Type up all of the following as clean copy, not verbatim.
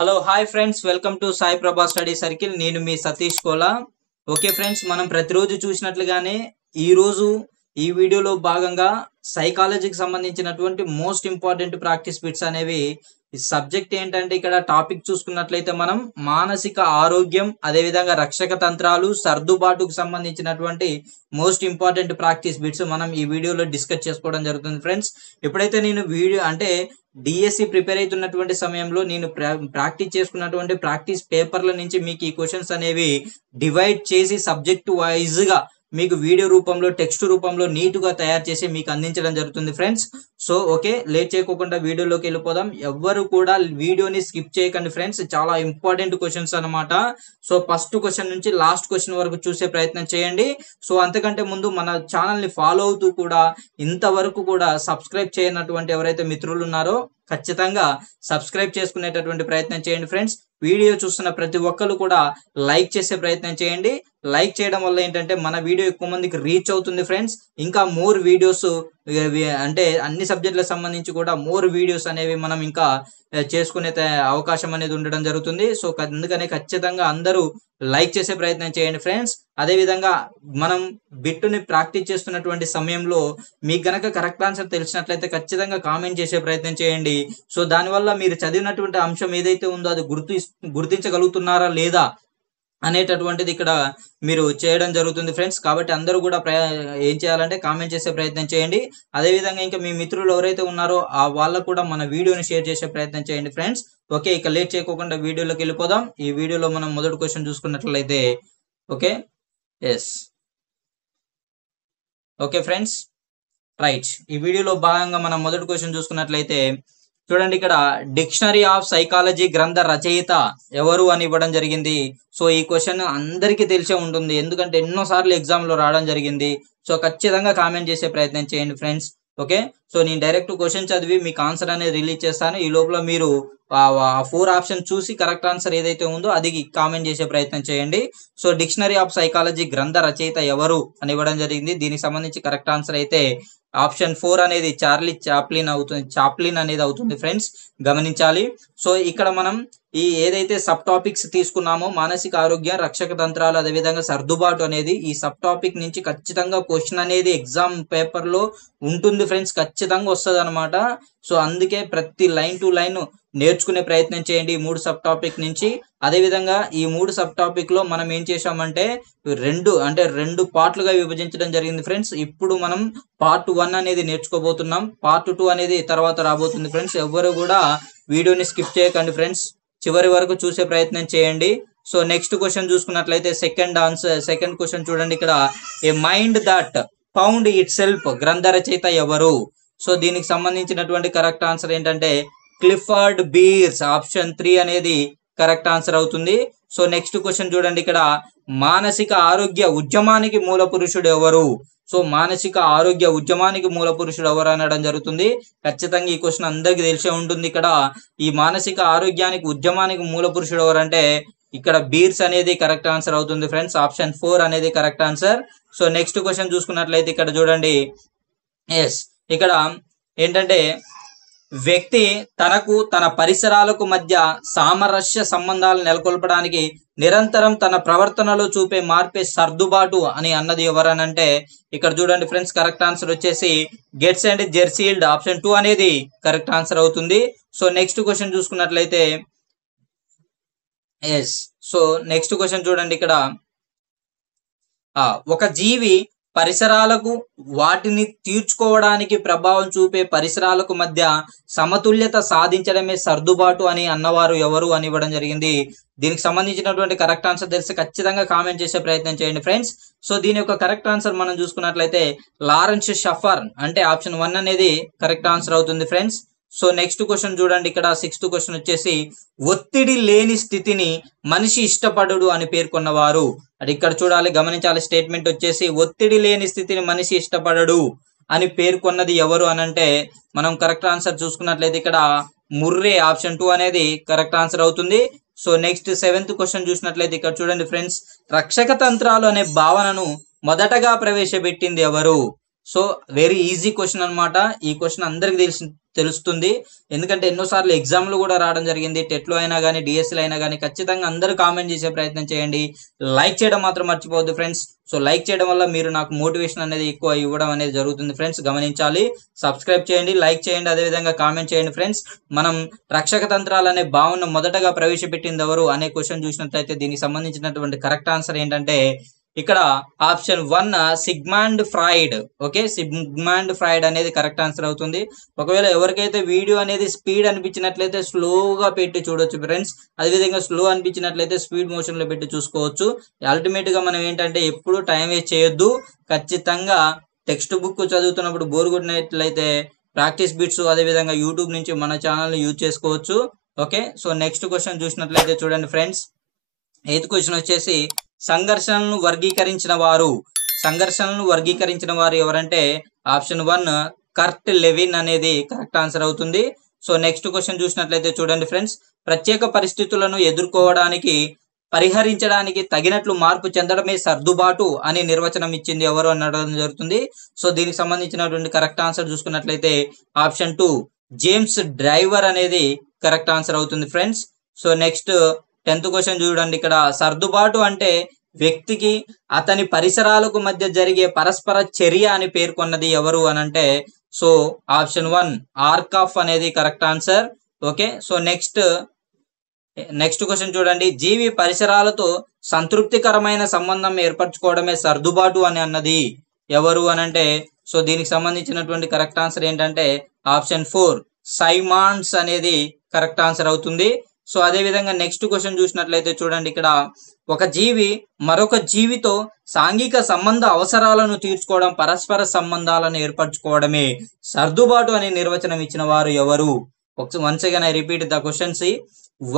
Hello hi friends, welcome to Sai ప్రభా study circle. నేను మీ Satish Kola. Okay friends, మనం ప్రతిరోజు చూసినట్లుగానే ఈరోజు ఈ వీడియోలో భాగంగా సైకాలజీకి సంబంధించినటువంటి మోస్ట్ ఇంపార్టెంట్ ప్రాక్టీస్ బిట్స్ అనేవి. ఈ సబ్జెక్ట్ ఏంటంటే ఇక్కడ టాపిక్ చూసుకున్నట్లయితే మనం మానసిక ఆరోగ్యం, అదేవిధంగా రక్షక తంత్రాలు, సర్దుబాటుకు సంబంధించినటువంటి మోస్ట్ ఇంపార్టెంట్ ప్రాక్టీస్ బిట్స్ మనం ఈ వీడియోలో డిస్కస్ చేసుకోవడం జరుగుతుంది ఫ్రెండ్స్. ఎప్పుడైతే నేను వీడియో అంటే డిఎస్సి ప్రిపేర్ అవుతున్నటువంటి సమయంలో నేను ప్రాక్టీస్ చేసుకున్నటువంటి ప్రాక్టీస్ పేపర్ల నుంచి మీకు ఈ క్వశ్చన్స్ అనేవి డివైడ్ చేసి సబ్జెక్ట్ వైజ్ గా మీకు వీడియో రూపంలో, టెక్స్ట్ రూపంలో నీటుగా తయారు చేసి మీకు అందించడం జరుగుతుంది ఫ్రెండ్స్. సో ఓకే, లేట్ చేయకుండా వీడియోలోకి వెళ్ళిపోదాం. ఎవ్వరు కూడా వీడియోని స్కిప్ చేయకండి ఫ్రెండ్స్, చాలా ఇంపార్టెంట్ క్వశ్చన్స్ అనమాట. సో ఫస్ట్ క్వశ్చన్ నుంచి లాస్ట్ క్వశ్చన్ వరకు చూసే ప్రయత్నం చేయండి. సో అంతకంటే ముందు మన ఛానల్ ని ఫాలో అవుతూ కూడా ఇంతవరకు కూడా సబ్స్క్రైబ్ చేయనటువంటి ఎవరైతే మిత్రులు ఉన్నారో ఖచ్చితంగా సబ్స్క్రైబ్ చేసుకునేటటువంటి ప్రయత్నం చేయండి ఫ్రెండ్స్. వీడియో చూస్తున్న ప్రతి ఒక్కరు కూడా లైక్ చేసే ప్రయత్నం చేయండి. లైక్ చేయడం వల్ల ఏంటంటే మన వీడియో ఎక్కువ మందికి రీచ్ అవుతుంది ఫ్రెండ్స్. ఇంకా మోర్ వీడియోస్ అంటే అన్ని సబ్జెక్టులకు సంబంధించి కూడా మోర్ వీడియోస్ అనేవి మనం ఇంకా చేసుకునే అవకాశం అనేది ఉండడం జరుగుతుంది. సో అందుకనే ఖచ్చితంగా అందరూ లైక్ చేసే ప్రయత్నం చేయండి ఫ్రెండ్స్. అదేవిధంగా మనం బిట్టుని ప్రాక్టీస్ చేస్తున్నటువంటి సమయంలో మీకు గనక కరెక్ట్ ఆన్సర్ తెలిసినట్లయితే ఖచ్చితంగా కామెంట్ చేసే ప్రయత్నం చేయండి. సో దానివల్ల మీరు చదివినటువంటి అంశం ఏదైతే ఉందో అది గుర్తించగలుగుతున్నారా లేదా అనేటటువంటిది ఇక్కడ మీరు చేయడం జరుగుతుంది ఫ్రెండ్స్. కాబట్టి అందరూ కూడా ఏం చేయాలంటే కామెంట్ చేసే ప్రయత్నం చేయండి. అదేవిధంగా ఇంకా మీ మిత్రులు ఎవరైతే ఉన్నారో ఆ వాళ్ళకు కూడా మన వీడియోని షేర్ చేసే ప్రయత్నం చేయండి ఫ్రెండ్స్. ఓకే, ఇక లేట్ చేయకుండా వీడియోలోకి వెళ్ళిపోదాం. ఈ వీడియోలో మనం మొదటి క్వశ్చన్ చూసుకున్నట్లయితే okay yes okay friends right. ఈ వీడియోలో భాగంగా మనం మొదటి క్వశ్చన్ చూసుకున్నట్లయితే చూడండి, ఇక్కడ డిక్షనరీ ఆఫ్ సైకాలజీ గ్రంథ రచయిత ఎవరు అని ఇవ్వడం జరిగింది. సో ఈ క్వశ్చన్ అందరికీ తెలిసే ఉంటుంది, ఎందుకంటే ఎన్నోసార్లు ఎగ్జామ్ లో రావడం జరిగింది. సో ఖచ్చితంగా కామెంట్ చేసే ప్రయత్నం చేయండి ఫ్రెండ్స్. ఓకే, సో నేను డైరెక్ట్ క్వశ్చన్ చదివి మీకు ఆన్సర్ అనేది రిలీజ్ చేస్తాను. ఈ లోపల మీరు 4 ఆప్షన్ చూసి కరెక్ట్ ఆన్సర్ ఏదైతే ఉందో అది కామెంట్ చేసే ప్రయత్నం చేయండి. సో డిక్షనరీ ఆఫ్ సైకాలజీ గ్రంథ రచయిత ఎవరు అని ఇవ్వడం జరిగింది. దీనికి సంబంధించి కరెక్ట్ ఆన్సర్ అయితే ఆప్షన్ 4 అనేది చార్లీ చాప్లిన్ అనేది అవుతుంది ఫ్రెండ్స్, గమనించాలి. సో ఇక్కడ మనం ఈ ఏదైతే సబ్ టాపిక్స్ తీసుకున్నామో మానసిక ఆరోగ్యం, రక్షక తంత్రాలు, అదేవిధంగా సర్దుబాటు అనేది ఈ సబ్ టాపిక్ నుంచి ఖచ్చితంగా క్వశ్చన్ అనేది ఎగ్జామ్ పేపర్ లో ఉంటుంది ఫ్రెండ్స్, ఖచ్చితంగా వస్తుంది అనమాట. సో అందుకే ప్రతి లైన్ టు లైన్ నేర్చుకునే ప్రయత్నం చేయండి ఈ 3 సబ్ టాపిక్ నుంచి. అదేవిధంగా ఈ 3 సబ్ టాపిక్ లో మనం ఏం చేసామంటే రెండు పార్ట్లుగా విభజించడం జరిగింది ఫ్రెండ్స్. ఇప్పుడు మనం పార్ట్ 1 అనేది నేర్చుకోబోతున్నాం. పార్ట్ 2 అనేది తర్వాత రాబోతుంది ఫ్రెండ్స్. ఎవరు కూడా వీడియోని స్కిప్ చేయకండి ఫ్రెండ్స్, చివరి వరకు చూసే ప్రయత్నం చేయండి. సో నెక్స్ట్ క్వశ్చన్ చూసుకున్నట్లయితే సెకండ్ క్వశ్చన్ చూడండి, ఇక్కడ a mind that found itself గ్రంథ రచయిత ఎవరు? సో దీనికి సంబంధించినటువంటి కరెక్ట్ ఆన్సర్ ఏంటంటే క్లిఫర్డ్ బీర్స్. ఆప్షన్ 3 అనేది కరెక్ట్ ఆన్సర్ అవుతుంది. సో నెక్స్ట్ క్వశ్చన్ చూడండి, ఇక్కడ మానసిక ఆరోగ్య ఉద్యమానికి మూల పురుషుడు ఎవరు? సో మానసిక ఆరోగ్య ఉద్యమానికి మూల పురుషుడు ఎవరు అనడం జరుగుతుంది. ఖచ్చితంగా ఈ క్వశ్చన్ అందరికి తెలిసే ఉంటుంది. ఇక్కడ ఈ మానసిక ఆరోగ్యానికి ఉద్యమానికి మూల పురుషుడు ఎవరంటే ఇక్కడ బీర్స్ అనేది కరెక్ట్ ఆన్సర్ అవుతుంది ఫ్రెండ్స్. ఆప్షన్ 4 అనేది correct answer. So next question చూసుకున్నట్లయితే ఇక్కడ చూడండి, ఇక్కడ ఏంటంటే వ్యక్తి తనకు తన పరిసరాలకు మధ్య సామరస్య సంబంధాలు నెలకొల్పడానికి నిరంతరం తన ప్రవర్తనలో చూపే మార్పే సర్దుబాటు అని అన్నది ఎవరనంటే ఇక్కడ చూడండి ఫ్రెండ్స్, కరెక్ట్ ఆన్సర్ వచ్చేసి గెట్స్ అండ్ జెర్సీల్డ్. ఆప్షన్ 2 అనేది కరెక్ట్ ఆన్సర్ అవుతుంది. సో నెక్స్ట్ క్వశ్చన్ చూసుకున్నట్లయితే సో నెక్స్ట్ క్వశ్చన్ చూడండి, ఇక్కడ ఒక జీవి పరిసరాలకు వాటిని తీర్చుకోవడానికి ప్రభావం చూపే పరిసరాలకు మధ్య సమతుల్యత సాధించడమే సర్దుబాటు అని అన్నవారు ఎవరు అని ఇవ్వడం జరిగింది. దీనికి సంబంధించినటువంటి కరెక్ట్ ఆన్సర్ తెలిసి ఖచ్చితంగా కామెంట్ చేసే ప్రయత్నం చేయండి ఫ్రెండ్స్. సో దీని యొక్క కరెక్ట్ ఆన్సర్ మనం చూసుకున్నట్లయితే లారెన్స్ షఫర్, అంటే ఆప్షన్ 1 అనేది కరెక్ట్ ఆన్సర్ అవుతుంది ఫ్రెండ్స్. సో నెక్స్ట్ క్వశ్చన్ చూడండి, ఇక్కడ 6th క్వశ్చన్ వచ్చేసి ఒత్తిడి లేని స్థితిని మనిషి ఇష్టపడడు అని పేర్కొన్నవారు. అది ఇక్కడ చూడాలి, గమనించాలి. స్టేట్మెంట్ వచ్చేసి ఒత్తిడి లేని స్థితిని మనిషి ఇష్టపడడు అని పేర్కొన్నది ఎవరు అనంటే మనం కరెక్ట్ ఆన్సర్ చూసుకున్నట్లయితే ఇక్కడ ముర్రే. ఆప్షన్ 2 అనేది కరెక్ట్ ఆన్సర్ అవుతుంది. సో నెక్స్ట్ 7th క్వశ్చన్ చూసినట్లయితే ఇక్కడ చూడండి ఫ్రెండ్స్, రక్షక తంత్రాలు అనే భావనను మొదటగా ప్రవేశపెట్టింది ఎవరు? సో వెరీ ఈజీ క్వశ్చన్ అన్నమాట. ఈ క్వశ్చన్ అందరికి తెలుస్తుంది, ఎందుకంటే ఎన్నోసార్లు ఎగ్జామ్లు కూడా రావడం జరిగింది. టెట్లో అయినా కానీ డిఎస్సీలో అయినా కానీ ఖచ్చితంగా అందరూ కామెంట్ చేసే ప్రయత్నం చేయండి. లైక్ చేయడం మాత్రం మర్చిపోవద్దు ఫ్రెండ్స్. సో లైక్ చేయడం వల్ల మీరు నాకు మోటివేషన్ అనేది ఎక్కువ ఇవ్వడం అనేది జరుగుతుంది ఫ్రెండ్స్, గమనించాలి. సబ్స్క్రైబ్ చేయండి, లైక్ చేయండి, అదేవిధంగా కామెంట్ చేయండి ఫ్రెండ్స్. మనం రక్షక తంత్రాలు అనే భావన మొదటగా ప్రవేశపెట్టింది ఎవరు అనే క్వశ్చన్ చూసినట్లయితే దీనికి సంబంధించినటువంటి కరెక్ట్ ఆన్సర్ ఏంటంటే ఇక్కడ option 1 Sigmund Freud. Okay, Sigmund Freud అనేది కరెక్ట్ ఆన్సర్ అవుతుంది. ఒకవేళ ఎవరికైతే వీడియో అనేది స్పీడ్ అనిపించినట్లయితే స్లోగా పెట్టి చూడొచ్చు ఫ్రెండ్స్, అదేవిధంగా స్లో అనిపించినట్లయితే స్పీడ్ మోషన్ లో పెట్టి చూసుకోవచ్చు. అల్టిమేట్ గా మనం ఏంటంటే ఎప్పుడు టైం వేస్ట్ చేయొద్దు. ఖచ్చితంగా టెక్స్ట్ బుక్ చదువుతున్నప్పుడు బోర్ కొట్టినట్లయితే ప్రాక్టీస్ బిట్స్ అదేవిధంగా యూట్యూబ్ నుంచి మన ఛానల్ యూజ్ చేసుకోవచ్చు. ఓకే, సో నెక్స్ట్ క్వశ్చన్ చూసినట్లయితే చూడండి ఫ్రెండ్స్. 8th క్వశ్చన్ వచ్చేసి సంఘర్షణను వర్గీకరించిన వారు ఎవరంటే ఆప్షన్ 1 కర్ట్ లెవిన్ అనేది కరెక్ట్ ఆన్సర్ అవుతుంది. సో నెక్స్ట్ క్వశ్చన్ చూసినట్లయితే చూడండి ఫ్రెండ్స్. ప్రత్యేక పరిస్థితులను ఎదుర్కోవడానికి పరిహరించడానికి తగినట్లు మార్పు చెందడమే సర్దుబాటు అని నిర్వచనం ఇచ్చింది ఎవరు అని అడగడం జరుగుతుంది. సో దీనికి సంబంధించినటువంటి కరెక్ట్ ఆన్సర్ చూసుకున్నట్లయితే ఆప్షన్ 2 జేమ్స్ డ్రైవర్ అనేది కరెక్ట్ ఆన్సర్ అవుతుంది friends. So next 10th question చూడండి. ఇక్కడ సర్దుబాటు అంటే వ్యక్తికి అతని పరిసరాలకు మధ్య జరిగే పరస్పర చర్య అని పేర్కొన్నది ఎవరు అని అంటే సో ఆప్షన్ 1 ఆర్కాఫ్ అనేది correct answer. Okay, so next question చూడండి. జీవి పరిసరాలతో సంతృప్తికరమైన సంబంధం ఏర్పరచుకోవడమే సర్దుబాటు అని అన్నది ఎవరు అని అంటే సో దీనికి సంబంధించినటువంటి కరెక్ట్ ఆన్సర్ ఏంటంటే ఆప్షన్ 4 సైమాన్స్ అనేది కరెక్ట్ ఆన్సర్ అవుతుంది. సో అదే విధంగా నెక్స్ట్ క్వశ్చన్ చూసినట్లయితే చూడండి. ఇక్కడ ఒక జీవి మరొక జీవితో సాంఘిక సంబంధ అవసరాలను తీర్చుకోవడం పరస్పర సంబంధాలను ఏర్పరచుకోవడమే సర్దుబాటు అని నిర్వచనం ఇచ్చిన వారు ఎవరు? Once again I repeat the question.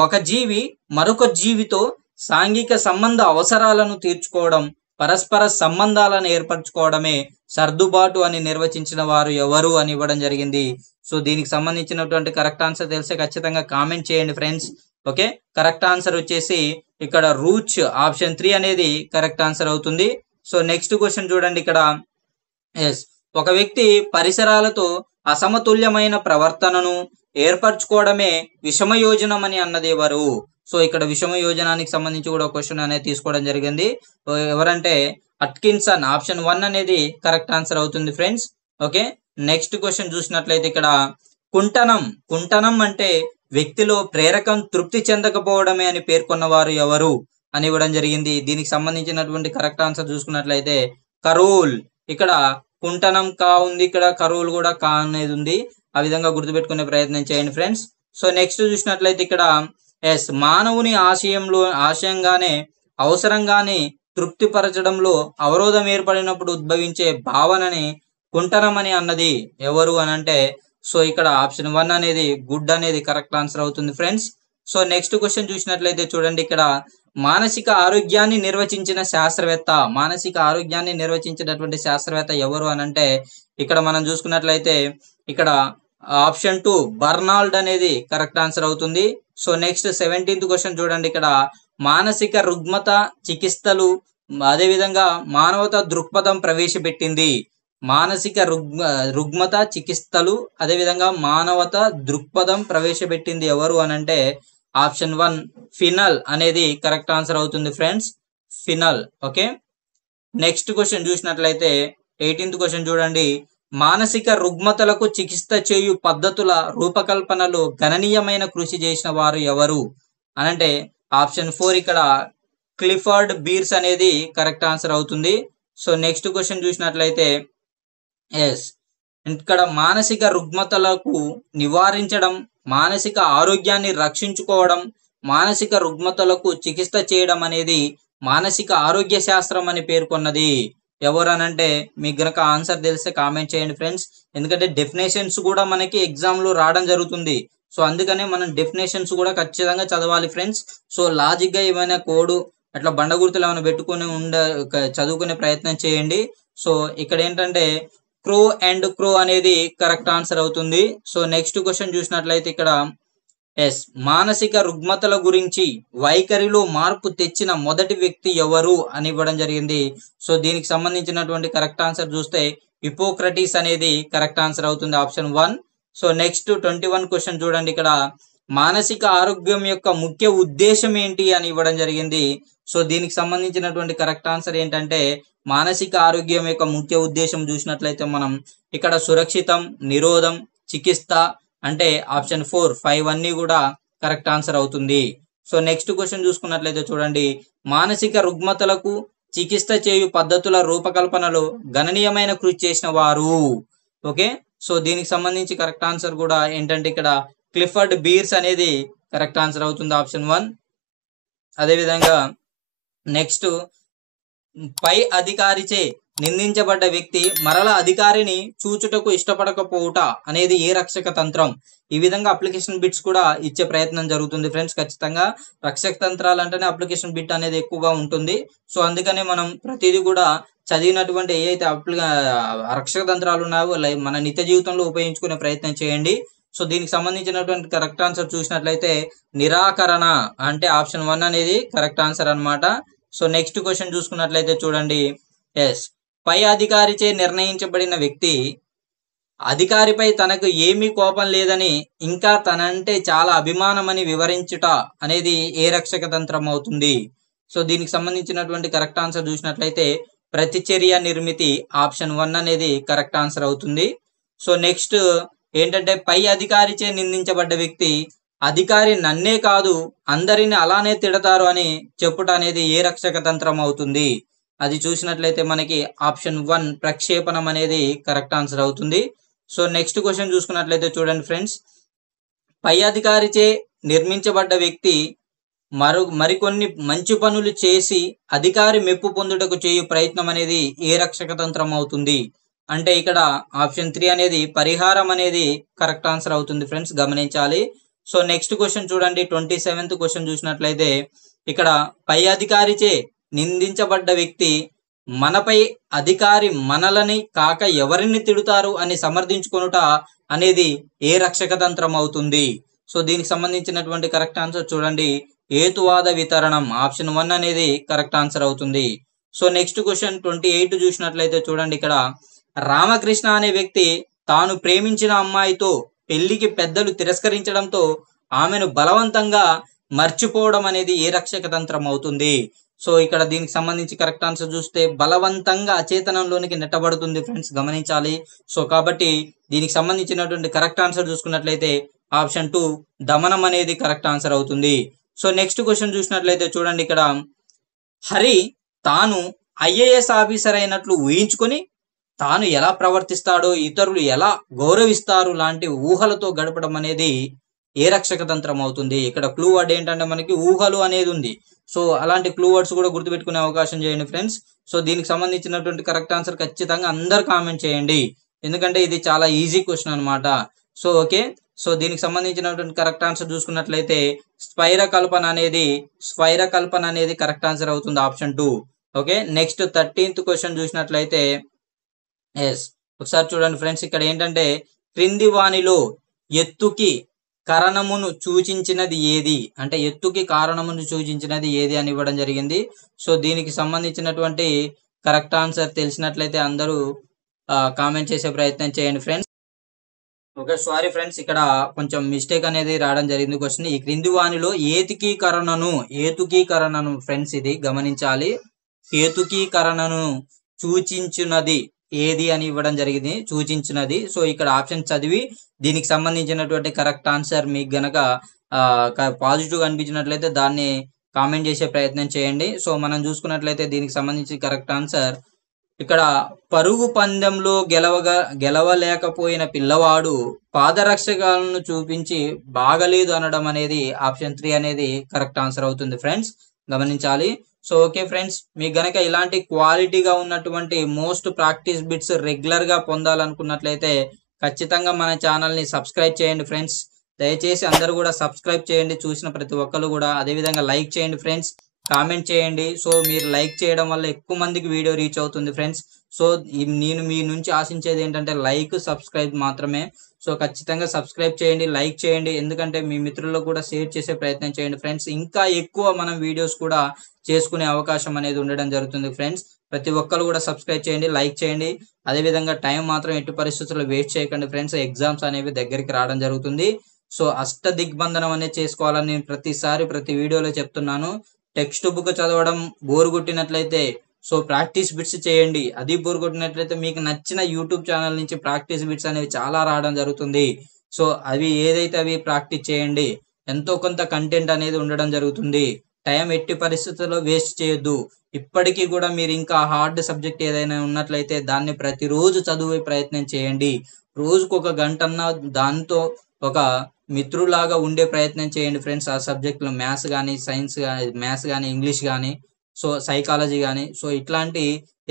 ఒక జీవి మరొక జీవితో సాంఘిక సంబంధ అవసరాలను తీర్చుకోవడం పరస్పర సంబంధాలను ఏర్పరచుకోవడమే సర్దుబాటు అని నిర్వచించిన వారు ఎవరు అని ఇవ్వడం జరిగింది. సో దీనికి సంబంధించినటువంటి కరెక్ట్ ఆన్సర్ తెలిస్తే ఖచ్చితంగా కామెంట్ చేయండి ఫ్రెండ్స్. ఓకే, కరెక్ట్ ఆన్సర్ వచ్చేసి ఇక్కడ రూచ్ ఆప్షన్ 3 అనేది కరెక్ట్ ఆన్సర్ అవుతుంది. సో నెక్స్ట్ క్వశ్చన్ చూడండి. ఇక్కడ ఒక వ్యక్తి పరిసరాలతో అసమతుల్యమైన ప్రవర్తనను ఏర్పరచుకోవడమే విషమయోజనం అని అన్నది ఎవరు? సో ఇక్కడ విషమయోజనానికి సంబంధించి కూడా క్వశ్చన్ అనేది తీసుకోవడం జరిగింది. ఎవరంటే అట్కిన్సన్. ఆప్షన్ 1 అనేది కరెక్ట్ ఆన్సర్ అవుతుంది ఫ్రెండ్స్. ఓకే, నెక్స్ట్ క్వశ్చన్ చూసినట్లయితే ఇక్కడ కుంటనం అంటే వ్యక్తిలో ప్రేరకం తృప్తి చెందకపోవడమే అని పేర్కొన్నవారు ఎవరు అని ఇవ్వడం జరిగింది. దీనికి సంబంధించినటువంటి కరెక్ట్ ఆన్సర్ చూసుకున్నట్లయితే కరోల్. ఇక్కడ కుంటనం కా ఉంది, ఇక్కడ కరోల్ కూడా కా అనేది ఉంది. ఆ విధంగా గుర్తుపెట్టుకునే ప్రయత్నం చేయండి ఫ్రెండ్స్. సో నెక్స్ట్ చూసినట్లయితే ఇక్కడ మానవుని ఆశయంగానే అవసరంగానే తృప్తిపరచడంలో అవరోధం ఏర్పడినప్పుడు ఉద్భవించే భావనని కుంటనం అని అన్నది ఎవరు అని అంటే సో ఇక్కడ ఆప్షన్ 1 అనేది గుడ్ అనేది కరెక్ట్ ఆన్సర్ అవుతుంది ఫ్రెండ్స్. సో నెక్స్ట్ క్వశ్చన్ చూసినట్లయితే చూడండి. ఇక్కడ మానసిక ఆరోగ్యాన్ని నిర్వచించినటువంటి శాస్త్రవేత్త ఎవరు అని అంటే ఇక్కడ మనం చూసుకున్నట్లయితే ఇక్కడ ఆప్షన్ 2 బర్నాల్డ్ అనేది కరెక్ట్ ఆన్సర్ అవుతుంది. సో నెక్స్ట్ 17th క్వశ్చన్ చూడండి. ఇక్కడ మానసిక రుగ్మత చికిత్సలు అదేవిధంగా మానవతా దృక్పథం ప్రవేశపెట్టింది. మానసిక రుగ్మత చికిత్సలు అదేవిధంగా మానవత దృక్పథం ప్రవేశపెట్టింది ఎవరు అని అంటే ఆప్షన్ 1 ఫినల్ అనేది కరెక్ట్ ఆన్సర్ అవుతుంది friends, final. Okay, next question చూసినట్లయితే 18th క్వశ్చన్ చూడండి. మానసిక రుగ్మతలకు చికిత్స చేయు పద్ధతుల రూపకల్పనలో గణనీయమైన కృషి చేసిన వారు ఎవరు అనంటే ఆప్షన్ 4 ఇక్కడ క్లిఫర్డ్ బీర్స్ అనేది కరెక్ట్ ఆన్సర్ అవుతుంది. సో నెక్స్ట్ క్వశ్చన్ చూసినట్లయితే ఇక్కడ మానసిక రుగ్మతలకు నివారించడం, మానసిక ఆరోగ్యాన్ని రక్షించుకోవడం, మానసిక రుగ్మతలకు చికిత్స చేయడం అనేది మానసిక ఆరోగ్య శాస్త్రం అని పేర్కొన్నది ఎవరనంటే మీకు గనక ఆన్సర్ తెలిస్తే కామెంట్ చేయండి ఫ్రెండ్స్. ఎందుకంటే డెఫినేషన్స్ కూడా మనకి ఎగ్జామ్ లో రావడం జరుగుతుంది. సో అందుకనే మనం డెఫినేషన్స్ కూడా ఖచ్చితంగా చదవాలి ఫ్రెండ్స్. సో లాజిక్ గా ఏమైనా కోడ్ అట్లా బండ గుర్తులు ఏమైనా పెట్టుకుని చదువుకునే ప్రయత్నం చేయండి. సో ఇక్కడ ఏంటంటే క్రో అనేది కరెక్ట్ ఆన్సర్ అవుతుంది. సో నెక్స్ట్ క్వశ్చన్ చూసినట్లయితే ఇక్కడ మానసిక రుగ్మతల గురించి వైఖరిలో మార్పు తెచ్చిన మొదటి వ్యక్తి ఎవరు అని ఇవ్వడం జరిగింది. సో దీనికి సంబంధించినటువంటి కరెక్ట్ ఆన్సర్ చూస్తే హిపోక్రటీస్ అనేది కరెక్ట్ ఆన్సర్ అవుతుంది, ఆప్షన్ 1. సో నెక్స్ట్ 21 క్వశ్చన్ చూడండి. ఇక్కడ మానసిక ఆరోగ్యం యొక్క ముఖ్య ఉద్దేశం ఏంటి అని ఇవ్వడం జరిగింది. సో దీనికి సంబంధించినటువంటి కరెక్ట్ ఆన్సర్ ఏంటంటే మానసిక ఆరోగ్యం యొక్క ముఖ్య ఉద్దేశం చూసినట్లయితే మనం ఇక్కడ సురక్షితం, నిరోధం, చికిత్స అంటే ఆప్షన్ 4, 5 అన్ని కూడా కరెక్ట్ ఆన్సర్ అవుతుంది. సో నెక్స్ట్ క్వశ్చన్ చూసుకున్నట్లయితే చూడండి, మానసిక రుగ్మతలకు చికిత్స చేయు పద్ధతుల రూపకల్పనలో గణనీయమైన కృషి చేసిన వారు. ఓకే, సో దీనికి సంబంధించి కరెక్ట్ ఆన్సర్ కూడా ఏంటంటే ఇక్కడ క్లిఫర్డ్ బీర్స్ అనేది కరెక్ట్ ఆన్సర్ అవుతుంది, ఆప్షన్ 1. అదేవిధంగా నెక్స్ట్, పై అధికారిచే నిందించబడ్డ వ్యక్తి మరల అధికారిని చూచుటకు ఇష్టపడకపోవుట అనేది ఏ రక్షక తంత్రం? ఈ విధంగా అప్లికేషన్ బిట్స్ కూడా ఇచ్చే ప్రయత్నం జరుగుతుంది ఫ్రెండ్స్. ఖచ్చితంగా రక్షక తంత్రాలు అంటేనే అప్లికేషన్ బిట్ అనేది ఎక్కువగా ఉంటుంది. సో అందుకనే మనం ప్రతిదీ కూడా చదివినటువంటి ఏవైతే రక్షక తంత్రాలు ఉన్నాయో మన నిత్య జీవితంలో ఉపయోగించుకునే ప్రయత్నం చేయండి. సో దీనికి సంబంధించినటువంటి కరెక్ట్ ఆన్సర్ చూసినట్లయితే నిరాకరణ అంటే ఆప్షన్ 1 అనేది కరెక్ట్ ఆన్సర్ అన్నమాట. సో నెక్స్ట్ క్వశ్చన్ చూసుకున్నట్లయితే చూడండి, పై అధికారిచే నిర్ణయించబడిన వ్యక్తి అధికారిపై తనకు ఏమీ కోపం లేదని ఇంకా తనంటే చాలా అభిమానమని వివరించుట అనేది ఏ రక్షక తంత్రం అవుతుంది? సో దీనికి సంబంధించినటువంటి కరెక్ట్ ఆన్సర్ చూసినట్లయితే ప్రతిచర్య నిర్మితి, ఆప్షన్ 1 అనేది కరెక్ట్ ఆన్సర్ అవుతుంది. సో నెక్స్ట్ ఏంటంటే పై అధికారిచే నిందించబడ్డ వ్యక్తి అధికారి నన్నే కాదు అందరిని అలానే తిడతారు అని చెప్పుట అనేది ఏ రక్షక తంత్రం అవుతుంది? అది చూసినట్లయితే మనకి ఆప్షన్ 1 ప్రక్షేపణం అనేది కరెక్ట్ ఆన్సర్ అవుతుంది. సో నెక్స్ట్ క్వశ్చన్ చూసుకున్నట్లయితే చూడండి ఫ్రెండ్స్, పై అధికారిచే నిర్మించబడ్డ వ్యక్తి మరికొన్ని మంచి పనులు చేసి అధికారి మెప్పు పొందుటకు చేయు ప్రయత్నం అనేది ఏ రక్షక తంత్రం అవుతుంది? అంటే ఇక్కడ ఆప్షన్ 3 అనేది పరిహారం అనేది కరెక్ట్ ఆన్సర్ అవుతుంది ఫ్రెండ్స్, గమనించాలి. సో నెక్స్ట్ క్వశ్చన్ చూడండి, 27th క్వశ్చన్ చూసినట్లయితే ఇక్కడ పై అధికారిచే నిందించబడ్డ వ్యక్తి మనపై అధికారి మనలని కాక ఎవరిని తిడుతారు అని సమర్థించుకొనుట అనేది ఏ రక్షక తంత్రం అవుతుంది? సో దీనికి సంబంధించినటువంటి కరెక్ట్ ఆన్సర్ చూడండి, హేతువాద వితరణం, ఆప్షన్ 1 అనేది కరెక్ట్ ఆన్సర్ అవుతుంది. సో నెక్స్ట్ క్వశ్చన్ 28 చూసినట్లయితే చూడండి, ఇక్కడ రామకృష్ణ అనే వ్యక్తి తాను ప్రేమించిన అమ్మాయితో పెళ్లికి పెద్దలు తిరస్కరించడంతో ఆమెను బలవంతంగా మర్చిపోవడం అనేది ఏ రక్షక తంత్రం అవుతుంది? సో ఇక్కడ దీనికి సంబంధించి కరెక్ట్ ఆన్సర్ చూస్తే బలవంతంగా అచేతనంలోనికి నెట్టబడుతుంది ఫ్రెండ్స్, గమనించాలి. సో కాబట్టి దీనికి సంబంధించినటువంటి కరెక్ట్ ఆన్సర్ చూసుకున్నట్లయితే ఆప్షన్ 2 దమనం అనేది కరెక్ట్ ఆన్సర్ అవుతుంది. సో నెక్స్ట్ క్వశ్చన్ చూసినట్లయితే చూడండి, ఇక్కడ హరి తాను IAS ఆఫీసర్ అయినట్లు ఊహించుకొని తాను ఎలా ప్రవర్తిస్తాడో ఇతరులు ఎలా గౌరవిస్తారు లాంటి ఊహలతో గడపడం అనేది ఏ రక్షక తంత్రం అవుతుంది? ఇక్కడ క్లూ వర్డ్ ఏంటంటే మనకి ఊహలు అనేది ఉంది. సో అలాంటి క్లూ వర్డ్స్ కూడా గుర్తుపెట్టుకునే అవకాశం చేయండి ఫ్రెండ్స్. సో దీనికి సంబంధించినటువంటి కరెక్ట్ ఆన్సర్ ఖచ్చితంగా అందరు కామెంట్ చేయండి, ఎందుకంటే ఇది చాలా ఈజీ క్వశ్చన్ అనమాట. సో ఓకే, సో దీనికి సంబంధించినటువంటి కరెక్ట్ ఆన్సర్ చూసుకున్నట్లయితే స్వైర కల్పన అనేది కరెక్ట్ ఆన్సర్ అవుతుంది, option 2. Okay, next 13th question చూసినట్లయితే ఒకసారి చూడండి ఫ్రెండ్స్, ఇక్కడ ఏంటంటే క్రింది వానిలో ఎత్తుకి కారణమును సూచించినది ఏది? అంటే ఎత్తుకి కారణమును సూచించినది ఏది అని ఇవ్వడం జరిగింది. సో దీనికి సంబంధించినటువంటి కరెక్ట్ ఆన్సర్ తెలిసినట్లయితే అందరూ కామెంట్ చేసే ప్రయత్నం చేయండి ఫ్రెండ్స్. ఓకే, సారీ ఫ్రెండ్స్, ఇక్కడ కొంచెం మిస్టేక్ అనేది రావడం జరిగింది క్వశ్చన్. ఈ క్రింది వానిలో ఏతుకీకరణను ఫ్రెండ్స్ ఇది గమనించాలి, ఏతుకీకరణను సూచించినది ఏది అని ఇవ్వడం జరిగింది, సూచించినది. సో ఇక్కడ ఆప్షన్ చదివి దీనికి సంబంధించినటువంటి కరెక్ట్ ఆన్సర్ మీకు గనక పాజిటివ్ అనిపించినట్లయితే దాన్ని కామెంట్ చేసే ప్రయత్నం చేయండి. సో మనం చూసుకున్నట్లయితే దీనికి సంబంధించి కరెక్ట్ ఆన్సర్ ఇక్కడ పరుగు పందెంలో గెలవలేకపోయిన పిల్లవాడు పాదరక్షకాలను చూపించి బాగలేదు అనడం అనేది ఆప్షన్ 3 అనేది కరెక్ట్ ఆన్సర్ అవుతుంది ఫ్రెండ్స్, గమనించాలి. సో ఓకే ఫ్రెండ్స్, మీకు గనక ఇలాంటి క్వాలిటీగా ఉన్నటువంటి మోస్ట్ ప్రాక్టీస్ బిట్స్ రెగ్యులర్ గా పొందాలనుకున్నట్లయితే ఖచ్చితంగా మన ఛానల్ని సబ్స్క్రైబ్ చేయండి ఫ్రెండ్స్. దయచేసి అందరూ కూడా సబ్స్క్రైబ్ చేయండి, చూసిన ప్రతి ఒక్కరు కూడా. అదేవిధంగా లైక్ చేయండి ఫ్రెండ్స్, కామెంట్ చేయండి. సో మీరు లైక్ చేయడం వల్ల ఎక్కువ మందికి వీడియో రీచ్ అవుతుంది ఫ్రెండ్స్. సో నేను మీ నుంచి ఆశించేది ఏంటంటే లైక్, సబ్స్క్రైబ్ మాత్రమే. సో ఖచ్చితంగా సబ్స్క్రైబ్ చేయండి, లైక్ చేయండి, ఎందుకంటే మీ మిత్రులకు కూడా షేర్ చేసే ప్రయత్నం చేయండి ఫ్రెండ్స్. ఇంకా ఎక్కువ మనం వీడియోస్ కూడా చేసుకునే అవకాశం అనేది ఉండడం జరుగుతుంది ఫ్రెండ్స్. ప్రతి ఒక్కరు కూడా సబ్స్క్రైబ్ చేయండి, లైక్ చేయండి. అదేవిధంగా టైం మాత్రం ఎట్టి పరిస్థితుల్లో వేస్ట్ చేయకండి ఫ్రెండ్స్. ఎగ్జామ్స్ అనేవి దగ్గరికి రావడం జరుగుతుంది. సో అష్ట దిగ్బంధనం అనేది చేసుకోవాలని నేను ప్రతిసారి ప్రతి వీడియోలో చెప్తున్నాను. టెక్స్ట్ బుక్ చదవడం బోర్ కొట్టినట్లయితే సో ప్రాక్టీస్ బిట్స్ చేయండి. అది బోర్ కొట్టినట్లయితే మీకు నచ్చిన యూట్యూబ్ ఛానల్ నుంచి ప్రాక్టీస్ బిట్స్ అనేవి చాలా రావడం జరుగుతుంది. సో అవి ఏదైతే అవి ప్రాక్టీస్ చేయండి. ఎంతో కొంత కంటెంట్ అనేది ఉండడం జరుగుతుంది. టైం ఎట్టి పరిస్థితుల్లో వేస్ట్ చేయొద్దు. ఇప్పటికీ కూడా మీరు ఇంకా హార్డ్ సబ్జెక్ట్ ఏదైనా ఉన్నట్లయితే దాన్ని ప్రతిరోజు చదివే ప్రయత్నం చేయండి. రోజుకు ఒక గంటన్నా దాంతో ఒక మిత్రులాగా ఉండే ప్రయత్నం చేయండి ఫ్రెండ్స్. ఆ సబ్జెక్టులో మ్యాథ్స్ కానీ, సైన్స్ కానీ, మ్యాథ్స్ కానీ, ఇంగ్లీష్ కానీ, సో సైకాలజీ కానీ, సో ఇట్లాంటి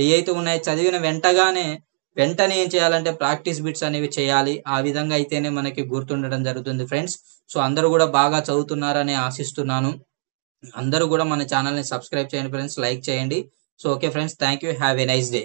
ఏవైతే ఉన్నాయో చదివిన వెంటనే ఏం చేయాలంటే ప్రాక్టీస్ బిట్స్ అనేవి చేయాలి. ఆ విధంగా అయితేనే మనకి గుర్తుండడం జరుగుతుంది ఫ్రెండ్స్. సో అందరూ కూడా బాగా చదువుతున్నారని ఆశిస్తున్నాను. అందరూ కూడా మన ఛానల్ని సబ్స్క్రైబ్ చేయండి ఫ్రెండ్స్, లైక్ చేయండి. So okay friends, thank you, have a nice day.